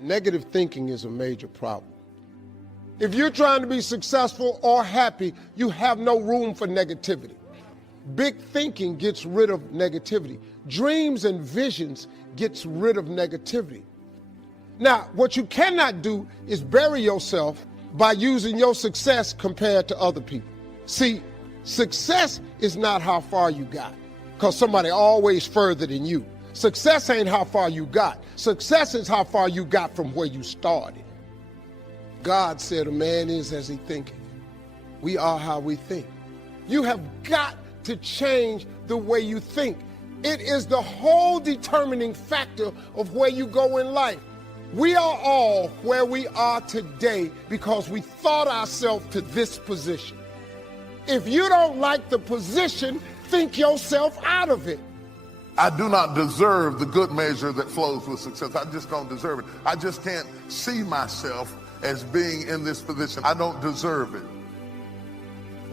Negative thinking is a major problem. If you're trying to be successful or happy, you have no room for negativity. Big thinking gets rid of negativity. Dreams and visions gets rid of negativity. Now, what you cannot do is bury yourself by using your success compared to other people. See, success is not how far you got, because somebody always further than you. Success ain't how far you got. Success is how far you got from where you started. God said a man is as he thinketh. We are how we think. You have got to change the way you think. It is the whole determining factor of where you go in life. We are all where we are today because we thought ourselves to this position. If you don't like the position, think yourself out of it. I do not deserve the good measure that flows with success. I just don't deserve it. I just can't see myself as being in this position. I don't deserve it.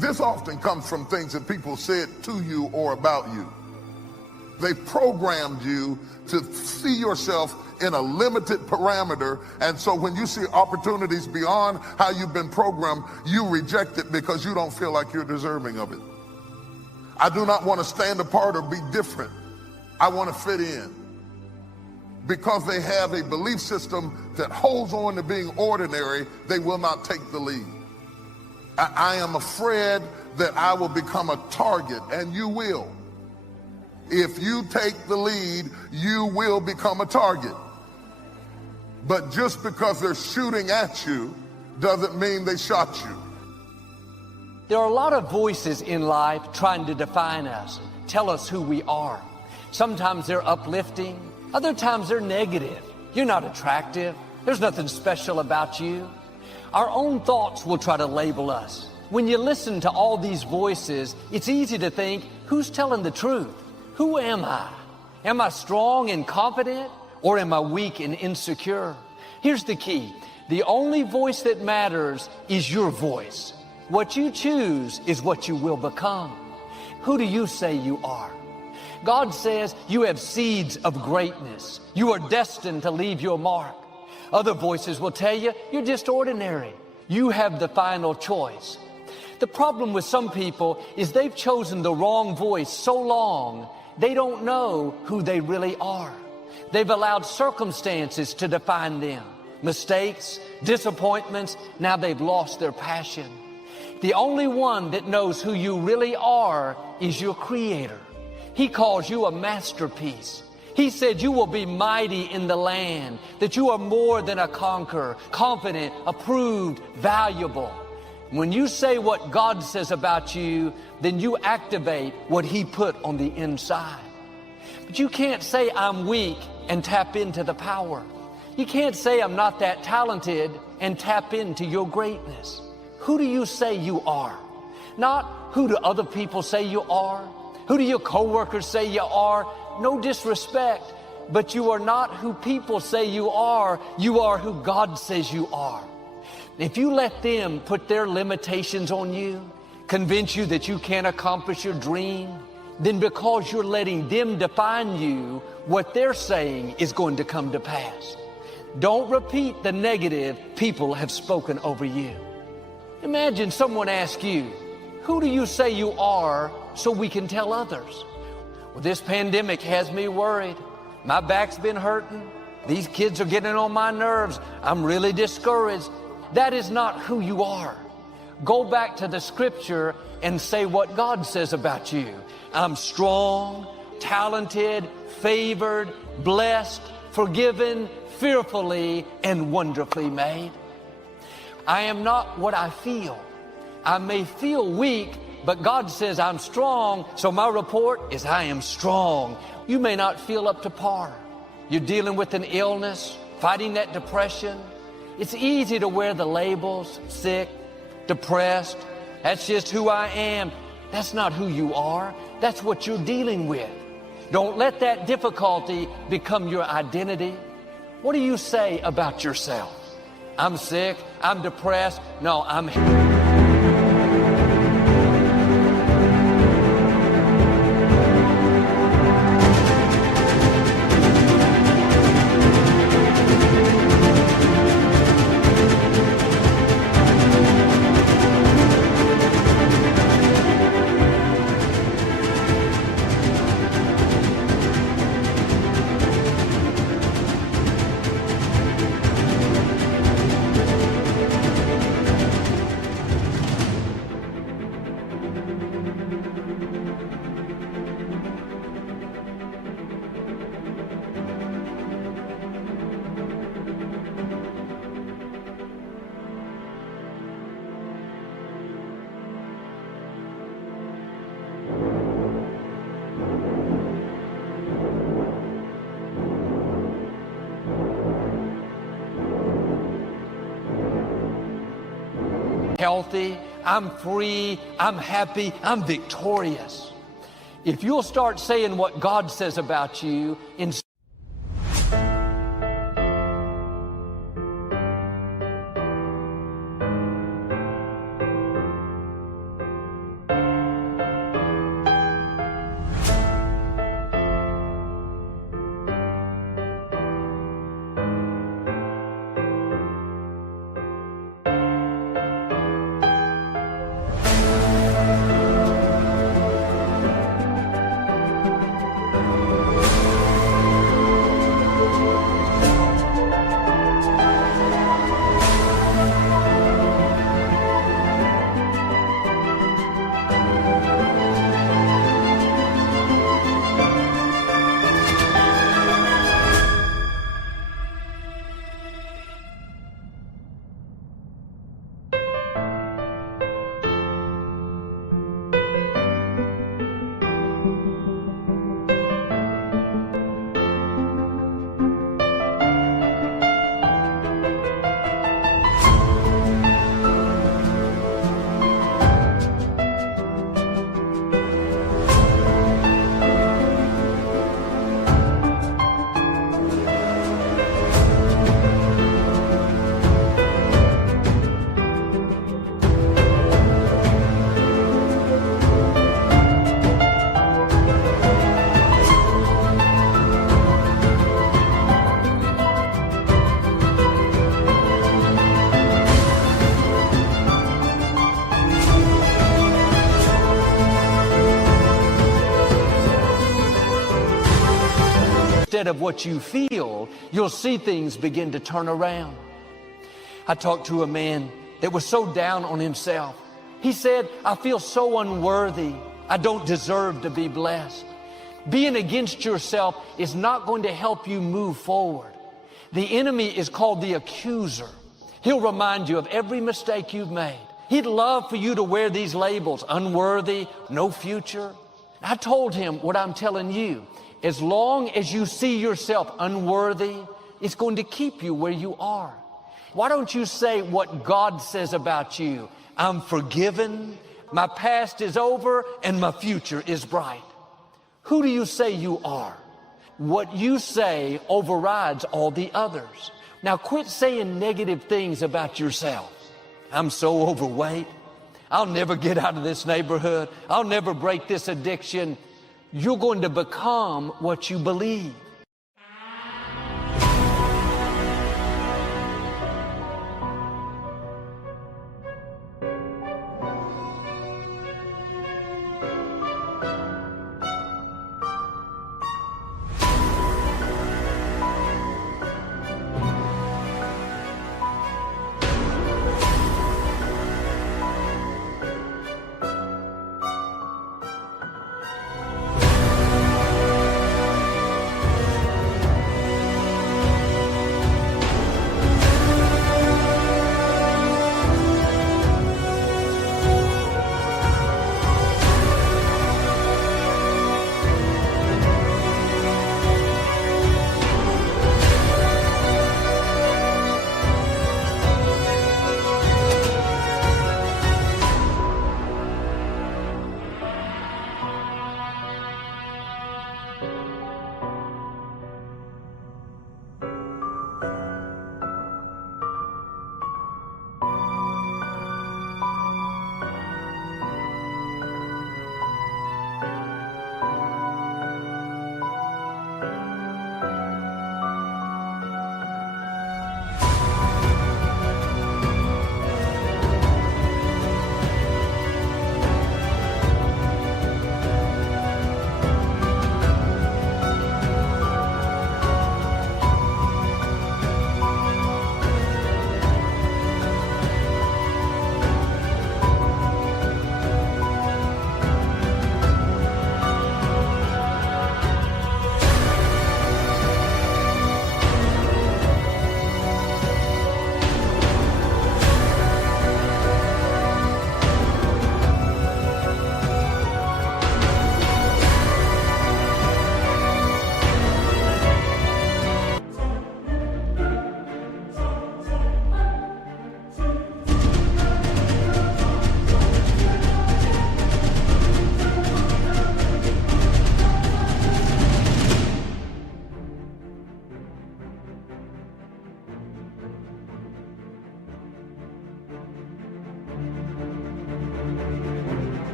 This often comes from things that people said to you or about you. They programmed you to see yourself in a limited parameter, and so when you see opportunities beyond how you've been programmed, you reject it because you don't feel like you're deserving of it. I do not want to stand apart or be different. I want to fit in. Because they have a belief system that holds on to being ordinary, they will not take the lead. I am afraid that I will become a target, and you will. If you take the lead, you will become a target. But just because they're shooting at you doesn't mean they shot you. There are a lot of voices in life trying to define us, tell us who we are. Sometimes they're uplifting, other times they're negative. You're not attractive. There's nothing special about you. Our own thoughts will try to label us. When you listen to all these voices, it's easy to think, who's telling the truth? Who am I? Am I strong and confident, or am I weak and insecure? Here's the key. The only voice that matters is your voice. What you choose is what you will become. Who do you say you are? God says you have seeds of greatness. You are destined to leave your mark. Other voices will tell you you're just ordinary. You have the final choice. The problem with some people is they've chosen the wrong voice so long, they don't know who they really are. They've allowed circumstances to define them. Mistakes, disappointments, now they've lost their passion. The only one that knows who you really are is your Creator. He calls you a masterpiece. He said you will be mighty in the land, that you are more than a conqueror, confident, approved, valuable. When you say what God says about you, then you activate what He put on the inside. But you can't say I'm weak and tap into the power. You can't say I'm not that talented and tap into your greatness. Who do you say you are? Not who do other people say you are? Who do your coworkers say you are? No disrespect, but you are not who people say you are. You are who God says you are. If you let them put their limitations on you, convince you that you can't accomplish your dream, then because you're letting them define you, what they're saying is going to come to pass. Don't repeat the negative people have spoken over you. Imagine someone asks you, who do you say you are so we can tell others? Well, this pandemic has me worried. My back's been hurting. These kids are getting on my nerves. I'm really discouraged. That is not who you are. Go back to the scripture and say what God says about you. I'm strong, talented, favored, blessed, forgiven, fearfully and wonderfully made. I am not what I feel. I may feel weak, but God says I'm strong, so my report is I am strong. You may not feel up to par. You're dealing with an illness, fighting that depression. It's easy to wear the labels, sick, depressed. That's just who I am. That's not who you are. That's what you're dealing with. Don't let that difficulty become your identity. What do you say about yourself? I'm sick, I'm depressed. No, I'm healthy, I'm free, I'm happy, I'm victorious. If you'll start saying what God says about you instead of what you feel, you'll see things begin to turn around. I talked to a man that was so down on himself. He said, I feel so unworthy. I don't deserve to be blessed. Being against yourself is not going to help you move forward. The enemy is called the accuser. He'll remind you of every mistake you've made. He'd love for you to wear these labels, unworthy, no future. I told him what I'm telling you. As long as you see yourself unworthy, it's going to keep you where you are. Why don't you say what God says about you? I'm forgiven, my past is over, and my future is bright. Who do you say you are? What you say overrides all the others. Now quit saying negative things about yourself. I'm so overweight. I'll never get out of this neighborhood. I'll never break this addiction. You're going to become what you believe.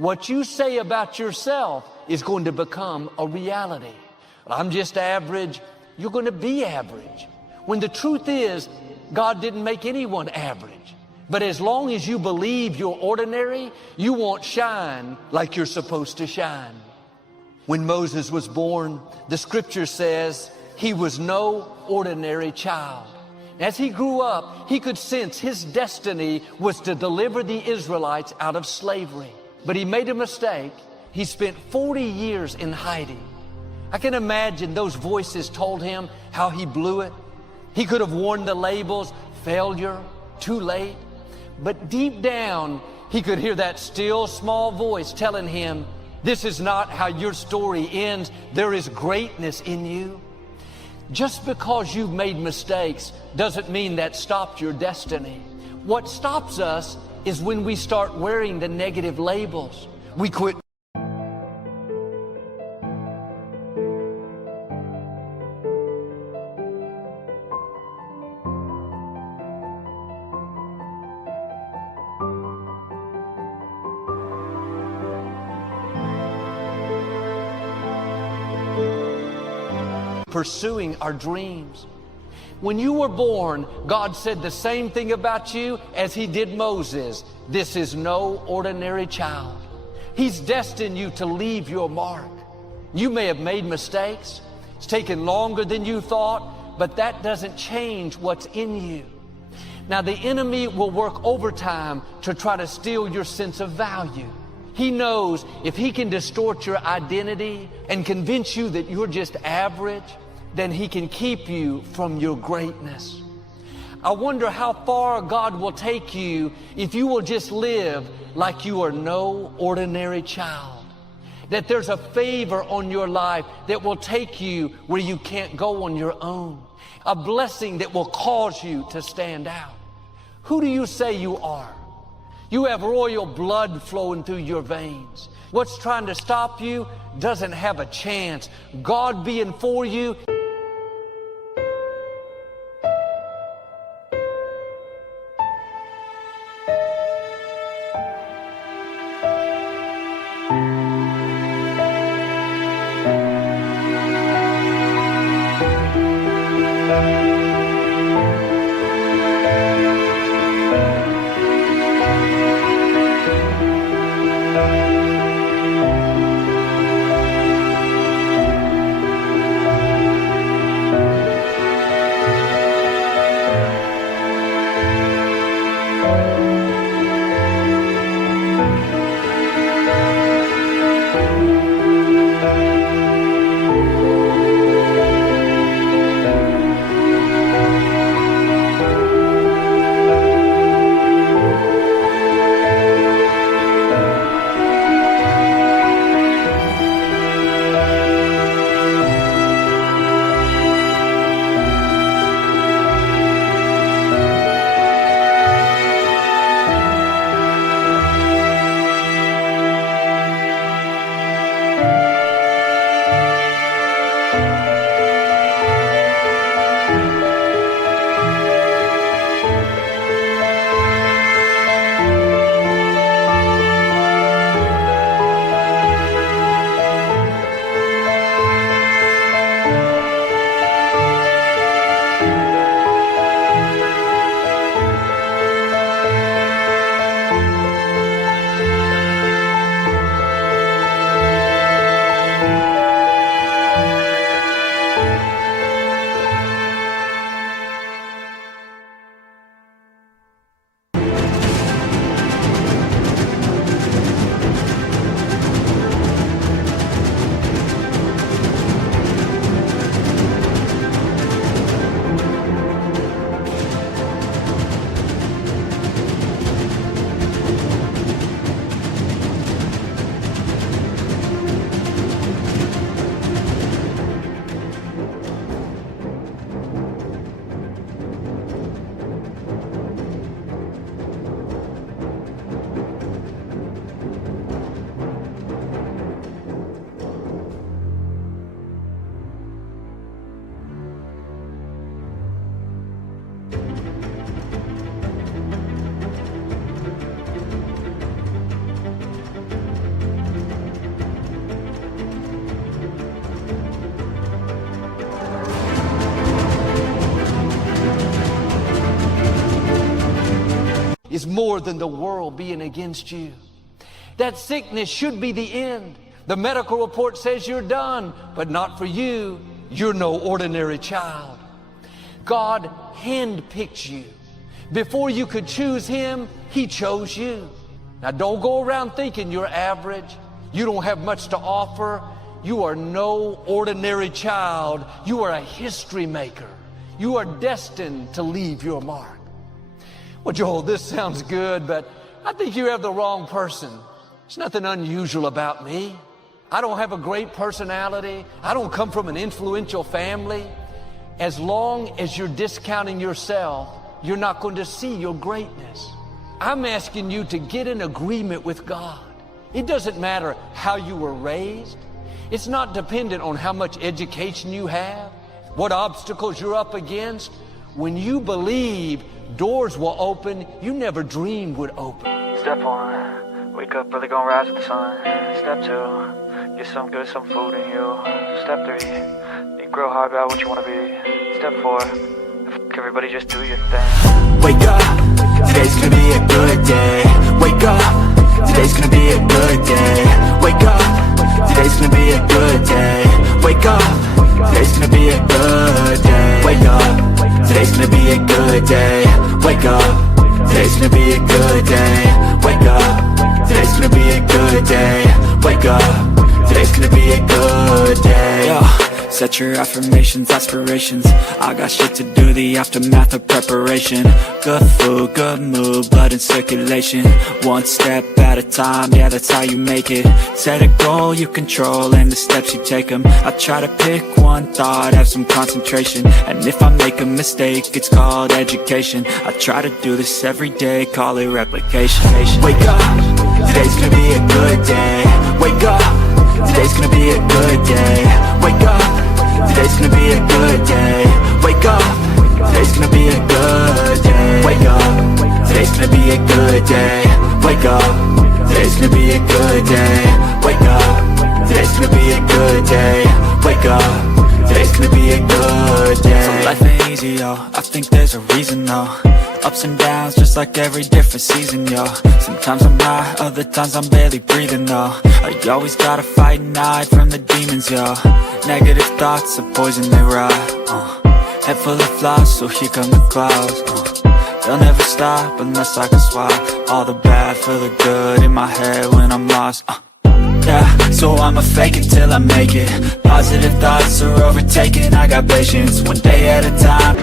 What you say about yourself is going to become a reality. I'm just average. You're going to be average. When the truth is, God didn't make anyone average. But as long as you believe you're ordinary, you won't shine like you're supposed to shine. When Moses was born, the scripture says he was no ordinary child. As he grew up, he could sense his destiny was to deliver the Israelites out of slavery. But he made a mistake. He spent 40 years in hiding. I can imagine those voices told him how he blew it. He could have worn the labels, failure, too late. But deep down, he could hear that still small voice telling him, this is not how your story ends. There is greatness in you. Just because you've made mistakes doesn't mean that stopped your destiny. What stops us is when we start wearing the negative labels. We quit pursuing our dreams. When you were born, God said the same thing about you as he did Moses. This is no ordinary child. He's destined you to leave your mark. You may have made mistakes. It's taken longer than you thought, but that doesn't change what's in you. Now, the enemy will work overtime to try to steal your sense of value. He knows if he can distort your identity and convince you that you're just average, then he can keep you from your greatness. I wonder how far God will take you if you will just live like you are no ordinary child. That there's a favor on your life that will take you where you can't go on your own. A blessing that will cause you to stand out. Who do you say you are? You have royal blood flowing through your veins. What's trying to stop you doesn't have a chance. God being for you. is more than the world being against you. That sickness should be the end. The medical report says you're done, but not for you. You're no ordinary child. God handpicked you. Before you could choose Him, He chose you. Now don't go around thinking you're average. You don't have much to offer. You are no ordinary child. You are a history maker. You are destined to leave your mark. Well, Joel, this sounds good, but I think you have the wrong person. There's nothing unusual about me. I don't have a great personality. I don't come from an influential family. As long as you're discounting yourself, you're not going to see your greatness. I'm asking you to get in agreement with God. It doesn't matter how you were raised. It's not dependent on how much education you have, what obstacles you're up against. When you believe, doors will open you never dreamed would open. Step 1, wake up early, gonna rise with the sun. Step 2, get some food in you. Step 3, think real hard about what you wanna be. Step 4, everybody just do your thing. Wake up, today's gonna be a good day. Wake up, today's gonna be a good day. Wake up, today's gonna be a good day. Wake up, today's gonna be a good day. Wake up, today's gonna be a good day. Wake up, today's gonna be a good day. Wake up, today's gonna be a good day. Wake up, today's gonna be a good day. Set your affirmations, aspirations. I got shit to do, the aftermath of preparation. Good food, good mood, blood in circulation. One step at a time, yeah, that's how you make it. Set a goal you control and the steps you take them. I try to pick one thought, have some concentration. And if I make a mistake, it's called education. I try to do this every day, call it replication. Wake up, today's gonna be a good day. Wake up, today's gonna be a good day. Wake up, today's gonna be a good day. Wake up, today's gonna be a good day. Wake up, today's gonna be a good day. Wake up, today's gonna be a good day. Wake up, today's gonna be a good day. Wake up, today's gonna be a good day. So life ain't easy, yo, I think there's a reason, though. Ups and downs, just like every different season, yo. Sometimes I'm high, other times I'm barely breathing, though. I always gotta fight and hide from the demons, yo. Negative thoughts are poison, they rot. Head full of flies, so here come the clouds. They'll never stop unless I can swap all the bad for the good in my head when I'm lost. Yeah, so I'ma fake it till I make it. Positive thoughts are overtaken, I got patience, one day at a time.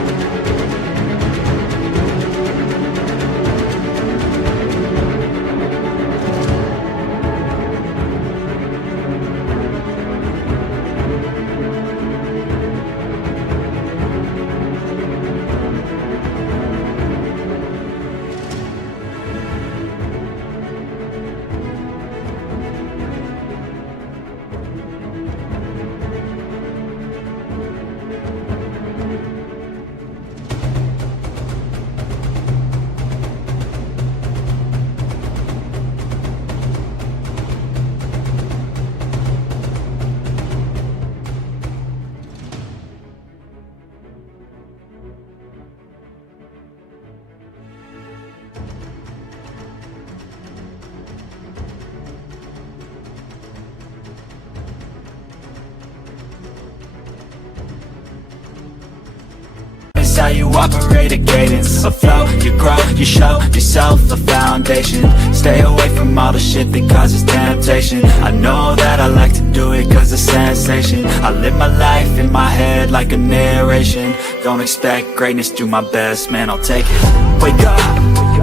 How you operate a cadence, a flow, you grow, you show yourself a foundation. Stay away from all the shit that causes temptation. I know that I like to do it cause it's sensation. I live my life in my head like a narration. Don't expect greatness, do my best, man, I'll take it. Wake up,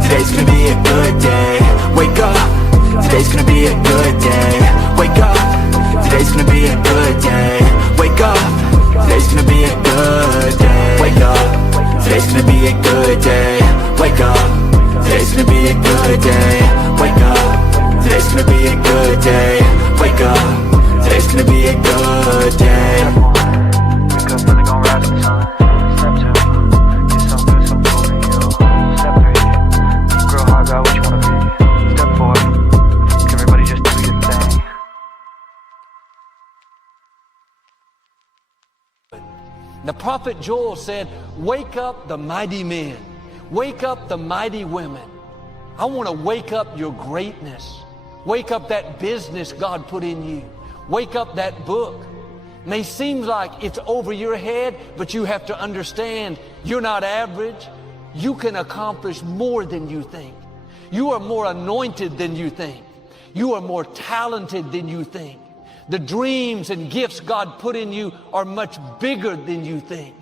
today's gonna be a good day. Wake up, today's gonna be a good day. Wake up, today's gonna be a good day. Wake up, today's gonna be a good day. Wake up, today's gonna be a good day. Wake up, today's gonna be a good day. Wake up, today's gonna be a good day. Wake up, today's gonna be a good day. Wake up early, gonna rise with the sun. Step 2, get some food in you. Step 3, think real hard about what you wanna be. Step 4, everybody just do your thing. The prophet Joel said, wake up the mighty men, wake up the mighty women. I want to wake up your greatness. Wake up that business God put in you. Wake up that book. May seem like it's over your head, but you have to understand you're not average. You can accomplish more than you think. You are more anointed than you think. You are more talented than you think. The dreams and gifts God put in you are much bigger than you think.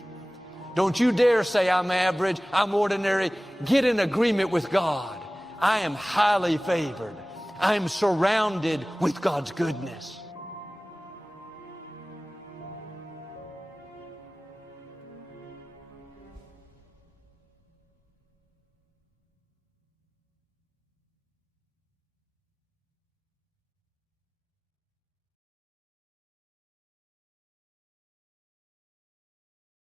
Don't you dare say, I'm average, I'm ordinary. Get in agreement with God. I am highly favored. I am surrounded with God's goodness.